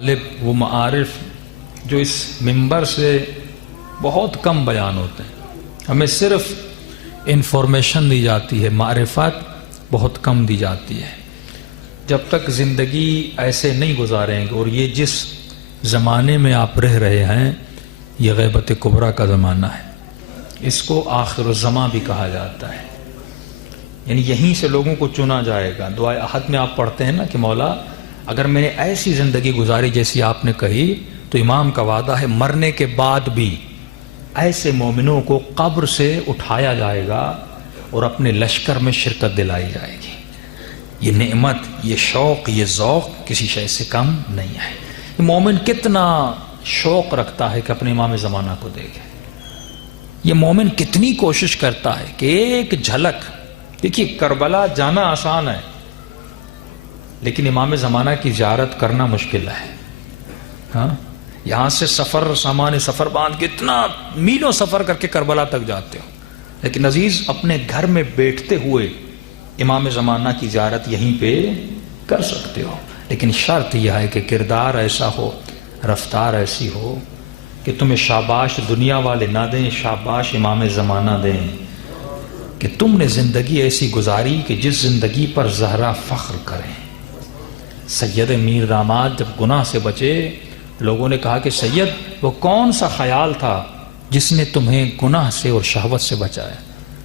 غالب وہ معارف جو اس منبر سے بہت کم بیان ہوتے ہیں، ہمیں صرف انفارمیشن دی جاتی ہے، معرفت بہت کم دی جاتی ہے۔ جب تک زندگی ایسے نہیں گزاریں گے، اور یہ جس زمانے میں آپ رہ رہے ہیں یہ غیبت کبریٰ کا زمانہ ہے، اس کو آخر الزماں بھی کہا جاتا ہے، یعنی یہیں سے لوگوں کو چنا جائے گا۔ دعائے احد میں آپ پڑھتے ہیں نا کہ مولا اگر میں نے ایسی زندگی گزاری جیسی آپ نے کہی تو امام کا وعدہ ہے مرنے کے بعد بھی ایسے مومنوں کو قبر سے اٹھایا جائے گا اور اپنے لشکر میں شرکت دلائی جائے گی۔ یہ نعمت، یہ شوق، یہ ذوق کسی شے سے کم نہیں ہے۔ یہ مومن کتنا شوق رکھتا ہے کہ اپنے امام زمانہ کو دیکھے، یہ مومن کتنی کوشش کرتا ہے کہ ایک جھلک۔ دیکھیے کربلا جانا آسان ہے لیکن امام زمانہ کی زیارت کرنا مشکل ہے۔ ہاں، یہاں سے سامان سفر باندھ کے اتنا میلوں سفر کر کے کربلا تک جاتے ہو، لیکن عزیز اپنے گھر میں بیٹھتے ہوئے امام زمانہ کی زیارت یہیں پہ کر سکتے ہو، لیکن شرط یہ ہے کہ کردار ایسا ہو، رفتار ایسی ہو کہ تمہیں شاباش دنیا والے نہ دیں، شاباش امام زمانہ دیں کہ تم نے زندگی ایسی گزاری کہ جس زندگی پر زہرا فخر کریں۔ سید میر داماد جب گناہ سے بچے، لوگوں نے کہا کہ سید وہ کون سا خیال تھا جس نے تمہیں گناہ سے اور شہوت سے بچایا؟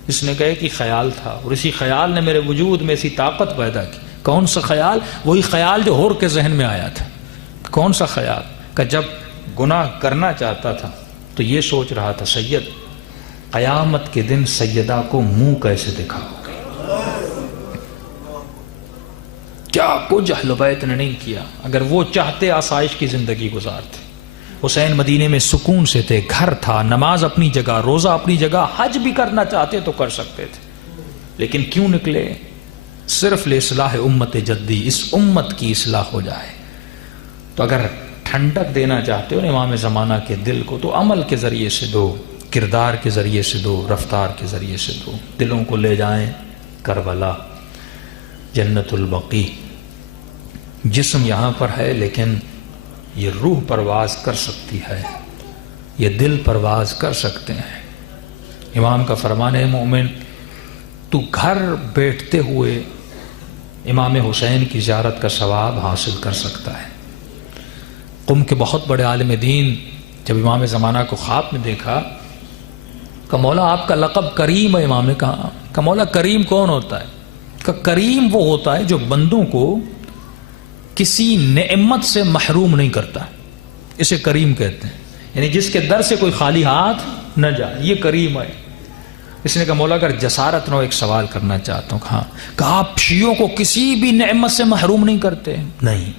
اس نے کہا کہ خیال تھا، اور اسی خیال نے میرے وجود میں ایسی طاقت پیدا کی۔ کون سا خیال؟ وہی خیال جو ہور کے ذہن میں آیا تھا۔ کون سا خیال؟ کہ جب گناہ کرنا چاہتا تھا تو یہ سوچ رہا تھا سید قیامت کے دن سیدہ کو منہ کیسے دکھاؤ گے؟ کیا کچھ اہل بیت نے نہیں کیا۔ اگر وہ چاہتے آسائش کی زندگی گزارتے۔ حسین مدینے میں سکون سے تھے، گھر تھا، نماز اپنی جگہ، روزہ اپنی جگہ، حج بھی کرنا چاہتے تو کر سکتے تھے، لیکن کیوں نکلے؟ صرف لإصلاح امت جدی، اس امت کی اصلاح ہو جائے۔ تو اگر ٹھنڈک دینا چاہتے ہو امام زمانہ کے دل کو تو عمل کے ذریعے سے دو، کردار کے ذریعے سے دو، رفتار کے ذریعے سے دو۔ دلوں کو لے جائیں کربلا، جنت البقیع۔ جسم یہاں پر ہے لیکن یہ روح پرواز کر سکتی ہے، یہ دل پرواز کر سکتے ہیں۔ امام کا فرمان ہے مومن تو گھر بیٹھتے ہوئے امام حسین کی زیارت کا ثواب حاصل کر سکتا ہے۔ قم کے بہت بڑے عالم دین جب امام زمانہ کو خواب میں دیکھا کہ مولا آپ کا لقب کریم ہے، امام نے کہا کہ مولا کریم کون ہوتا ہے؟ کہ کریم وہ ہوتا ہے جو بندوں کو کسی نعمت سے محروم نہیں کرتا، اسے کریم کہتے ہیں، یعنی جس کے در سے کوئی خالی ہاتھ نہ جائے، یہ کریم ہے۔ اس نے کہا مولا اگر جسارت نہ ہو ایک سوال کرنا چاہتا ہوں۔ ہاں، کہ آپ شیعوں کو کسی بھی نعمت سے محروم نہیں کرتے؟ نہیں۔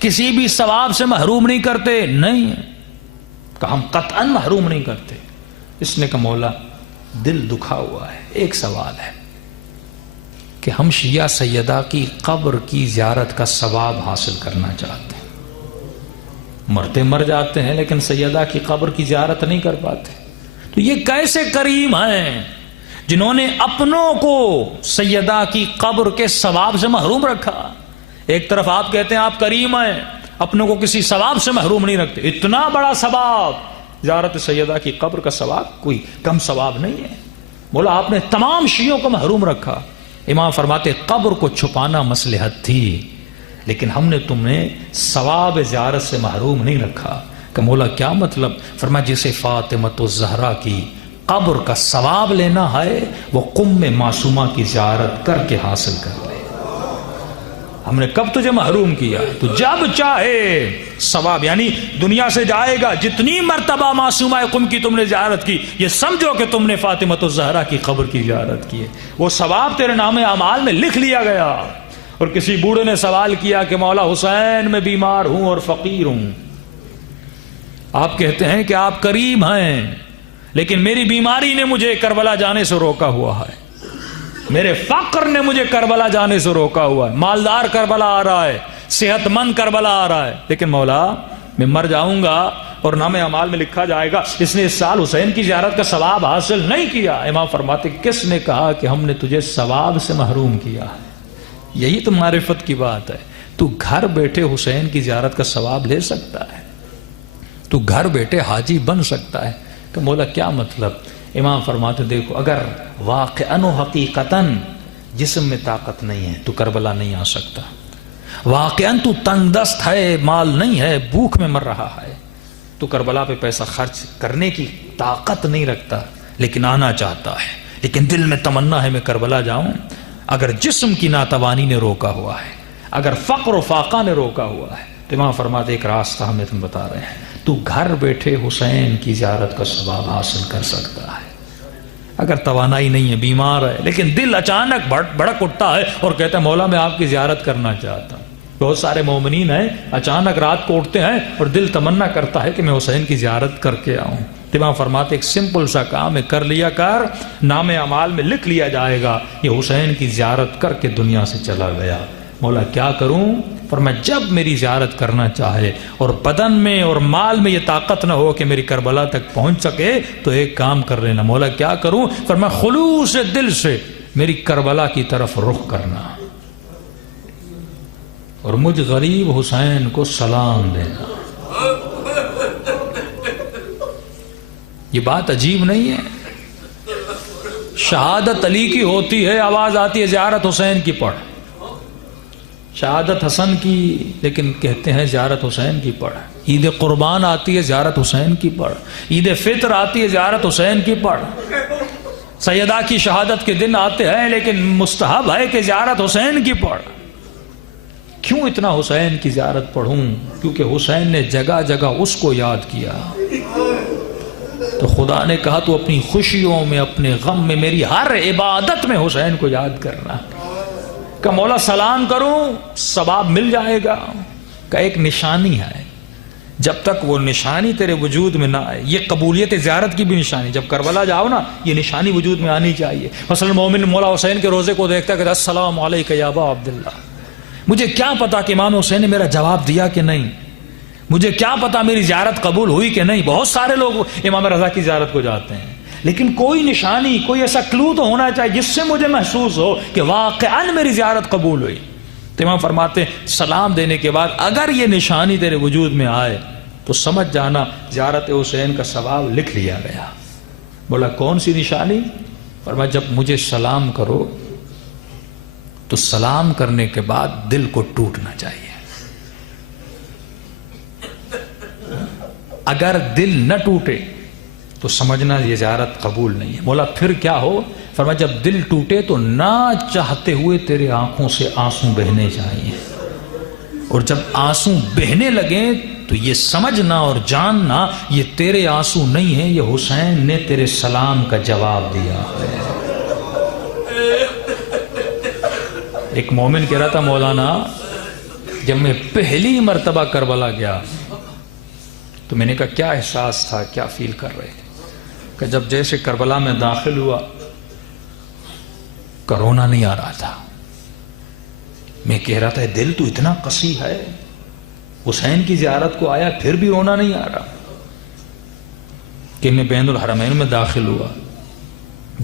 کسی بھی ثواب سے محروم نہیں کرتے؟ نہیں۔ کہ ہم قطعاً محروم نہیں کرتے۔ اس نے کہا مولا دل دکھا ہوا ہے، ایک سوال ہے کہ ہم شیعہ سیدہ کی قبر کی زیارت کا ثواب حاصل کرنا چاہتے ہیں، مرتے مر جاتے ہیں لیکن سیدہ کی قبر کی زیارت نہیں کر پاتے۔ تو یہ کیسے کریم ہیں جنہوں نے اپنوں کو سیدہ کی قبر کے ثواب سے محروم رکھا؟ ایک طرف آپ کہتے ہیں آپ کریم ہیں، اپنوں کو کسی ثواب سے محروم نہیں رکھتے۔ اتنا بڑا ثواب، زیارت سیدہ کی قبر کا ثواب کوئی کم ثواب نہیں ہے۔ بولا آپ نے تمام شیعوں کو محروم رکھا۔ امام فرماتے قبر کو چھپانا مصلحت تھی لیکن ہم نے تمہیں ثواب زیارت سے محروم نہیں رکھا۔ کہ مولا کیا مطلب؟ فرمایا جسے فاطمۃ الزہرا کی قبر کا ثواب لینا ہے وہ قم معصومہ کی زیارت کر کے حاصل کر لے۔ ہم نے کب تجھے محروم کیا؟ تو جب چاہے ثواب، یعنی دنیا سے جائے گا جتنی مرتبہ معصومہ قم کی تم نے زیارت کی، یہ سمجھو کہ تم نے فاطمۃ الزہرا کی قبر کی زیارت کی ہے، وہ ثواب تیرے نام اعمال میں لکھ لیا گیا۔ اور کسی بوڑھے نے سوال کیا کہ مولا حسین میں بیمار ہوں اور فقیر ہوں، آپ کہتے ہیں کہ آپ کریم ہیں لیکن میری بیماری نے مجھے کربلا جانے سے روکا ہوا ہے، میرے فقر نے مجھے کربلا جانے سے روکا ہوا ہے، مالدار کربلا آ رہا ہے، صحت مند کربلا آ رہا ہے، لیکن مولا میں مر جاؤں گا اور نام اعمال میں لکھا جائے گا اس نے اس سال حسین کی زیارت کا ثواب حاصل نہیں کیا۔ امام فرماتے کس نے کہا کہ ہم نے تجھے ثواب سے محروم کیا ہے؟ یہی تو معرفت کی بات ہے۔ تو گھر بیٹھے حسین کی زیارت کا ثواب لے سکتا ہے، تو گھر بیٹھے حاجی بن سکتا ہے؟ کہ مولا کیا مطلب؟ امام فرماتے دیکھو اگر واقعاً و حقیقتاً جسم میں طاقت نہیں ہے تو کربلا نہیں آ سکتا، واقعاً تو تنگ دست ہے، مال نہیں ہے، بھوک میں مر رہا ہے، تو کربلا پہ پیسہ خرچ کرنے کی طاقت نہیں رکھتا لیکن آنا چاہتا ہے، لیکن دل میں تمنا ہے میں کربلا جاؤں۔ اگر جسم کی ناتوانی نے روکا ہوا ہے، اگر فقر و فاقہ نے روکا ہوا ہے، تو امام فرماتے ایک راستہ ہمیں تم بتا رہے ہیں، تو گھر بیٹھے حسین کی زیارت کا ثواب حاصل کر سکتا ہے۔ اگر توانائی نہیں ہے، بیمار ہے، لیکن دل اچانک بھڑک اٹھتا ہے اور کہتا ہے مولا میں آپ کی زیارت کرنا چاہتا ہوں۔ بہت سارے مومنین ہیں اچانک رات کو اٹھتے ہیں اور دل تمنا کرتا ہے کہ میں حسین کی زیارت کر کے آؤں۔ امام فرماتے ایک سمپل سا کام ہے، کر لیا کر، نام اعمال میں لکھ لیا جائے گا یہ حسین کی زیارت کر کے دنیا سے چلا گیا۔ مولا کیا کروں؟ فرمایا جب میری زیارت کرنا چاہے اور بدن میں اور مال میں یہ طاقت نہ ہو کہ میری کربلا تک پہنچ سکے تو ایک کام کر لینا۔ مولا کیا کروں؟ فرمایا خلوص دل سے میری کربلا کی طرف رخ کرنا اور مجھ غریب حسین کو سلام دینا۔ یہ بات عجیب نہیں ہے؟ شہادت علی کی ہوتی ہے، آواز آتی ہے زیارت حسین کی پڑھ، شہادت حسن کی، لیکن کہتے ہیں زیارت حسین کی پڑھ۔ عید قربان آتی ہے، زیارت حسین کی پڑھ۔ عید فطر آتی ہے، زیارت حسین کی پڑھ۔ سیدہ کی شہادت کے دن آتے ہیں لیکن مستحب ہے کہ زیارت حسین کی پڑھ۔ کیوں اتنا حسین کی زیارت پڑھوں؟ کیونکہ حسین نے جگہ جگہ اس کو یاد کیا، تو خدا نے کہا تو اپنی خوشیوں میں، اپنے غم میں، میری ہر عبادت میں حسین کو یاد کرنا۔ کہ مولا سلام کروں ثواب مل جائے گا؟ کہ ایک نشانی ہے، جب تک وہ نشانی تیرے وجود میں نہ آئے، یہ قبولیت زیارت کی بھی نشانی، جب کربلا جاؤ نا یہ نشانی وجود میں آنی چاہیے۔ مثلا مومن مولا حسین کے روزے کو دیکھتا ہے کہ السلام علیکہ یا ابا عبداللہ، مجھے کیا پتا کہ امام حسین نے میرا جواب دیا کہ نہیں، مجھے کیا پتا میری زیارت قبول ہوئی کہ نہیں۔ بہت سارے لوگ امام رضا کی زیارت کو جاتے ہیں لیکن کوئی نشانی، کوئی ایسا کلو تو ہونا چاہیے جس سے مجھے محسوس ہو کہ واقعاً میری زیارت قبول ہوئی۔ تو امام فرماتے ہیں سلام دینے کے بعد اگر یہ نشانی تیرے وجود میں آئے تو سمجھ جانا زیارت حسین کا ثواب لکھ لیا گیا۔ بولا کون سی نشانی؟ فرمایا جب مجھے سلام کرو تو سلام کرنے کے بعد دل کو ٹوٹنا چاہیے، اگر دل نہ ٹوٹے تو سمجھنا یہ زیارت قبول نہیں ہے۔ مولا پھر کیا ہو؟ فرمایا جب دل ٹوٹے تو نہ چاہتے ہوئے تیرے آنکھوں سے آنسو بہنے چاہیے، اور جب آنسو بہنے لگیں تو یہ سمجھنا اور جاننا یہ تیرے آنسو نہیں ہیں، یہ حسین نے تیرے سلام کا جواب دیا ہے۔ ایک مومن کہہ رہا تھا مولانا جب میں پہلی مرتبہ کربلا گیا تو میں نے کہا کیا احساس تھا، کیا فیل کر رہے تھے؟ کہ جب جیسے کربلا میں داخل ہوا کرونا نہیں آ رہا تھا، میں کہہ رہا تھا دل تو اتنا قسی ہے، حسین کی زیارت کو آیا پھر بھی رونا نہیں آ رہا۔ کہ میں بین الحرمین میں داخل ہوا،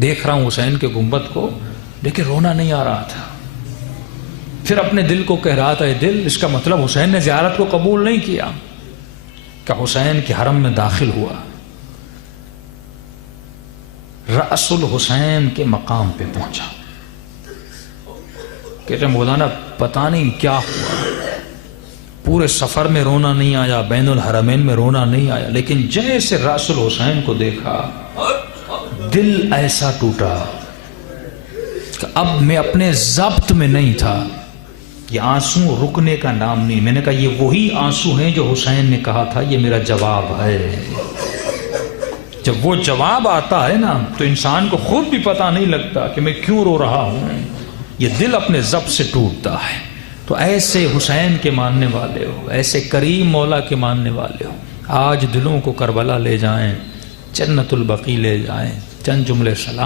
دیکھ رہا ہوں حسین کے گنبد کو، لیکن رونا نہیں آ رہا تھا۔ پھر اپنے دل کو کہہ رہا تھا اے دل، اس کا مطلب حسین نے زیارت کو قبول نہیں کیا۔ کہ حسین کے حرم میں داخل ہوا، رأس الحسین کے مقام پہ پہنچا، کہتے مولانا پتہ نہیں کیا ہوا، پورے سفر میں رونا نہیں آیا، بین الحرمین میں رونا نہیں آیا، لیکن جیسے رأس الحسین کو دیکھا دل ایسا ٹوٹا کہ اب میں اپنے ضبط میں نہیں تھا، یہ آنسو رکنے کا نام نہیں۔ میں نے کہا یہ وہی آنسو ہیں جو حسین نے کہا تھا یہ میرا جواب ہے۔ جب وہ جواب آتا ہے نا تو انسان کو خود بھی پتہ نہیں لگتا کہ میں کیوں رو رہا ہوں، یہ دل اپنے ضبط سے ٹوٹتا ہے۔ تو ایسے حسین کے ماننے والے ہو، ایسے کریم مولا کے ماننے والے ہو، آج دلوں کو کربلا لے جائیں، جنت البقیع لے جائیں، چند جملے سلام